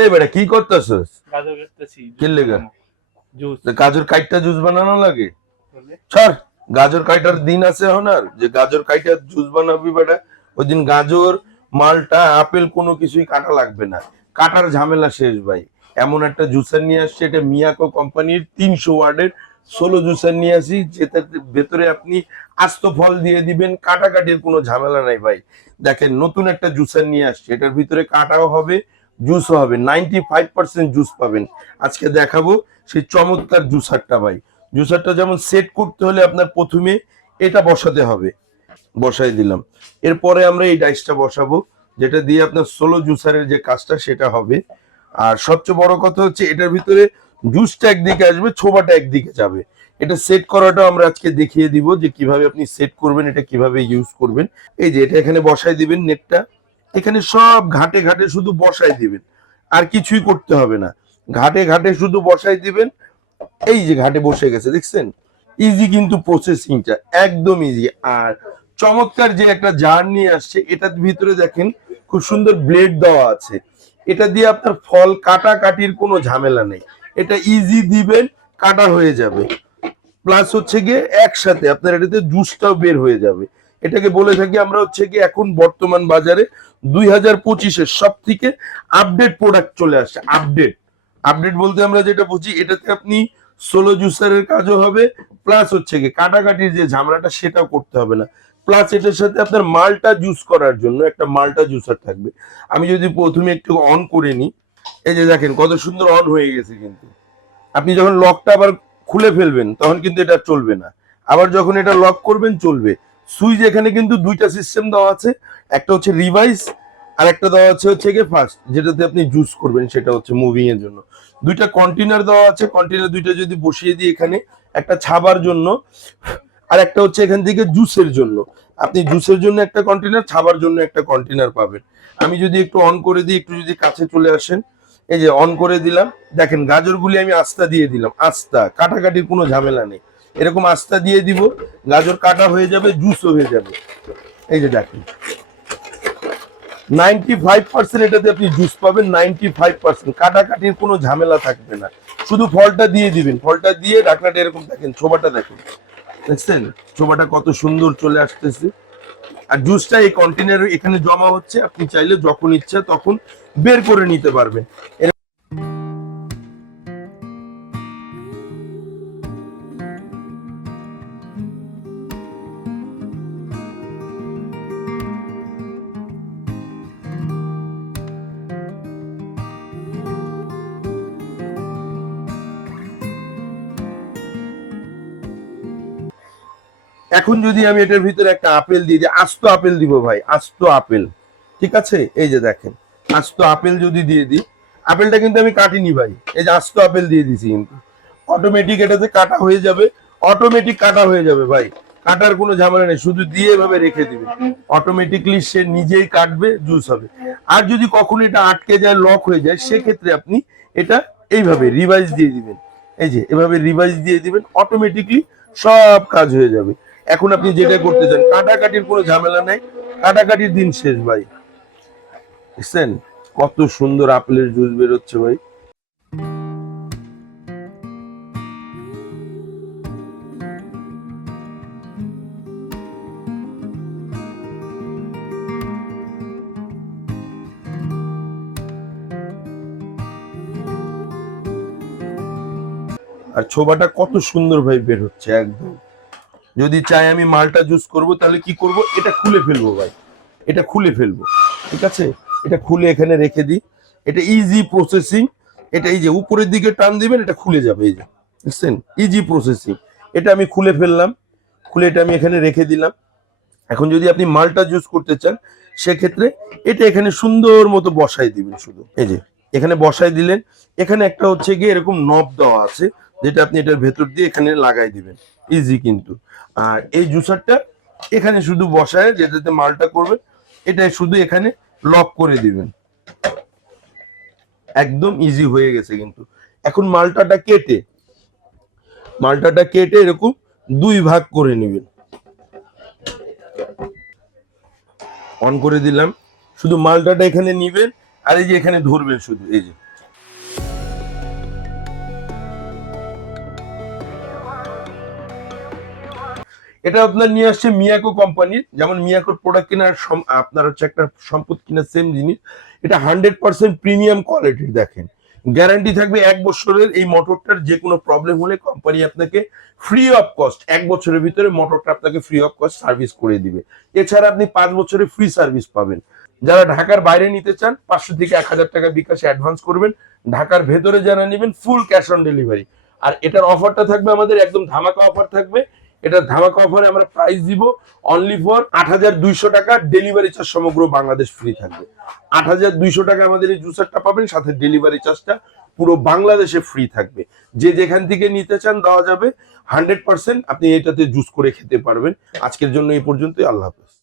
এই বেটা কি করতেছস? গাজর কাটতেছি। কি লেগা? জুস। গাজর কাইটটা জুস বানানো লাগে? ছাড়, গাজর কাইটার দিন আছে এখন আর যে গাজর কাইটা জুস বানাবি বেটা? ওই দিন গাজর, মালটা, আপেল কোনো কিছুই কাটা লাগবে না, কাটার ঝামেলা শেষ ভাই। এমন একটা জুসার নিয়ে আসছে, এটা মিয়াকো কোম্পানির 300 ওয়ার্ডের সোলো জুসার নিয়ে আসি, যেটার ভেতরে আপনি আস্ত ফল দিয়ে দিবেন, কাটাকাটির কোনো ঝামেলা নাই ভাই। দেখেন নতুন একটা জুসার নিয়ে আসছে, এটার ভিতরে কাটাও হবে, জুসও হবে, 95% জুস পাবেন। আজকে দেখাবো সেই চমৎকার জুসারটা ভাই। জুসারটা যেমন সেট করতে হলে আপনার প্রথমে এটা বসাতে হবে, বসাই দিলাম। এরপরে আমরা এই ডাইসটা বসাবো, যেটা দিয়ে আপনার সোলো জুসারের যে কাজটা সেটা হবে। আর সবচেয়ে বড় কথা হচ্ছে এটার ভিতরে জুসটা একদিকে আসবে, ছোবাটা একদিকে যাবে। এটা সেট করাটা আমরা আজকে দেখিয়ে দিব যে কিভাবে আপনি সেট করবেন, এটা কিভাবে ইউজ করবেন। এই যে এটা এখানে বসাই দিবেন, নেটটা এখানে সব ঘাটে ঘাটে শুধু বসাই দিবেন, আর কিছুই করতে হবে না। ঘাটে ঘাটে শুধু বসাই দিবেন। এই যে ঘাটে বসে গেছে, দেখছেন? ইজি কিন্তু প্রসেসিংটা একদম ইজি। আর চমৎকার যে একটা জার নিয়ে আসছে, এটার ভিতরে দেখেন খুব সুন্দর ব্লেড দেওয়া আছে। এটা দিয়ে আপনার ফল কাটাকাটির কোনো ঝামেলা নেই, এটা ইজি দিবেন, কাটা হয়ে যাবে। প্লাস হচ্ছে গিয়ে একসাথে আপনার এটাতে জুসটাও বের হয়ে যাবে। এটাকে বলে থাকি আমরা হচ্ছে কি এখন বর্তমান বাজারে 2025-এর সব থেকে আপডেট প্রোডাক্ট চলে আসছে। আপডেট আপডেট বলতে আমরা যেটা বুঝি, এটাতে আপনি সোলো জুসারের কাজও হবে, প্লাস হচ্ছে কি কাটাকাটির যে ঝামেলাটা সেটাও করতে হবে না। প্লাস এটার সাথে আপনার মালটা জুস করার জন্য একটা মালটা জুসার থাকবে। আমি যদি প্রথমে একটু অন করে নিই, এই যে দেখেন কত সুন্দর অন হয়ে গেছে। কিন্তু আপনি যখন লকটা আবার খুলে ফেলবেন তখন কিন্তু এটা চলবে না, আবার যখন এটা লক করবেন চলবে। সুইচ এখানে কিন্তু দুইটা সিস্টেম দেওয়া আছে, একটা হচ্ছে রিভাইস, আর একটা দেওয়া আছে হচ্ছে গিয়ে ফার্স্ট, যেটাতে আপনি জুস করবেন, সেটা হচ্ছে মুভিং এর জন্য। দুইটা কন্টেনার দেওয়া আছে, কন্টেনার দুইটা যদি বসিয়ে দিই এখানে, একটা ছাবার জন্য আর একটা হচ্ছে এখান থেকে জুসের জন্য। আপনি জুসের জন্য একটা কন্টেনার, ছাবার জন্য একটা কন্টেনার পাবেন। আমি যদি একটু অন করে দিই, একটু যদি কাছে চলে আসেন, এই যে অন করে দিলাম, দেখেন গাজরগুলি আমি আস্তা দিয়ে দিলাম, আস্তা, কাটাকাটির কোনো ঝামেলা নেই। এরকম আস্তা দিয়ে দিব, গাজর কাটা হয়ে যাবে, জুসও হয়ে যাবে। এই যে দেখেন 95% এটাতে আপনি জুস পাবেন, 95% কাটাকাটির কোনো ঝামেলা থাকবে না। শুধু ফলটা দিয়ে দিবেন, ফলটা দিয়ে ঢাকনাটা এরকম দেখেন, ছোবাটা দেখেন, দেখছেন ছোবাটা কত সুন্দর চলে আসতেছে। আর জুসটা এই কন্টেনারে এখানে জমা হচ্ছে, আপনি চাইলে যখন ইচ্ছা তখন বের করে নিতে পারবেন। এখন যদি আমি এটার ভিতরে একটা আপেল দিয়ে দিই, আস্ত আপেল দিব ভাই, আস্ত আপেল, ঠিক আছে? এই যে দেখেন আস্ত আপেল যদি দিয়ে দিই, আপেলটা কিন্তু আমি কাটিনি ভাই, এই যে আস্ত আপেল দিয়ে দিছি, কিন্তু অটোমেটিক এটাতে কাটা হয়ে যাবে, অটোমেটিক কাটা হয়ে যাবে ভাই। কাটার কোনো ঝামেলা নেই, শুধু দিয়ে এভাবে রেখে দিবে, অটোমেটিকলি সে নিজেই কাটবে, জুস হবে। আর যদি কখনো এটা আটকে যায়, লক হয়ে যায়, সেক্ষেত্রে আপনি এটা এইভাবে রিভাইজ দিয়ে দিবেন, এই যে এভাবে রিভাইজ দিয়ে দিবেন, অটোমেটিকলি সব কাজ হয়ে যাবে। এখন আপনি যেটা করতে চান, কাটাকাটির কোনো ঝামেলা নাই, কাটাকাটির দিন শেষ ভাই। বুঝছেন কত সুন্দর আপেলের জুস বেরোচ্ছে ভাই। আর ছোবাটা কত সুন্দর ভাই বের হচ্ছে একদম। যদি চাই আমি মালটা জুস করব, তাহলে কি করব, এটা খুলে ফেলবো ভাই, এটা খুলে ফেলবো, ঠিক আছে? এটা খুলে এখানে রেখে দিই, এটা ইজি প্রসেসিং। এটা এই যে উপরের দিকে টান দিবেন, এটা খুলে যাবে, এই যে বুঝছেন, ইজি প্রসেসিং। এটা আমি খুলে ফেললাম, খুলে এটা আমি এখানে রেখে দিলাম। এখন যদি আপনি মালটা জুস করতে চান, সেক্ষেত্রে এটা এখানে সুন্দর মতো বসাই দিবেন, শুধু এই যে এখানে বসাই দিলেন। এখানে একটা হচ্ছে গিয়ে এরকম নব দেওয়া আছে, যেটা আপনি এটার ভেতর দিয়ে এখানে লাগাই দিবেন, ইজি কিন্তু। আর এই জুসারটা এখানে শুধু বসায়, যেটাতে মালটা করবেন, এটা শুধু এখানে লক করে দিবেন, একদম ইজি হয়ে গেছে কিন্তু। এখন মালটাটা কেটে এরকম দুই ভাগ করে নেবেন, অন করে দিলাম, শুধু মালটাটা এখানে নিবেন, আর এই যে এখানে ধরবেন শুধু, এই যে এটা আপনার নিয়ে আসছে মিয়াকো কোম্পানির। যেমন মিয়াকোর প্রোডাক্ট কেনার আপনার হচ্ছে একটা সম্পদ কেনার সেম জিনিস। এটা 100% প্রিমিয়াম কোয়ালিটির। দেখেন গ্যারান্টি থাকবে 1 বছরের। এই মোটরটার যে কোনো প্রবলেম হলে কোম্পানি আপনাকে ফ্রি অফ কস্ট 1 বছরের ভিতরে মোটরটা আপনাকে ফ্রি অফ কস্ট সার্ভিস করে দিবে। এছাড়া আপনি 5 বছরের ফ্রি সার্ভিস পাবেন। যারা ঢাকার বাইরে নিতে চান 500 থেকে 1000 টাকা বিকাশে অ্যাডভান্স করবেন। ঢাকার ভেতরে যারা নেবেন ফুল ক্যাশ অন ডেলিভারি। আর এটার অফারটা থাকবে আমাদের একদম ধামাকা অফার থাকবে। এটার ধামাকা অফারে আমরা প্রাইস দিব অনলি ফর 8200 টাকা। ডেলিভারি চার্জ সমগ্র বাংলাদেশ ফ্রি থাকবে। 8200 টাকা আমাদের এই জুসারটা পাবেন, সাথে ডেলিভারি চার্জটা পুরো বাংলাদেশে ফ্রি থাকবে। যে যেখান থেকে নিতে চান দেওয়া যাবে। 100% আপনি এটাতে জুস করে খেতে পারবেন। আজকের জন্য এই পর্যন্তই। আল্লাহ হাফেজ।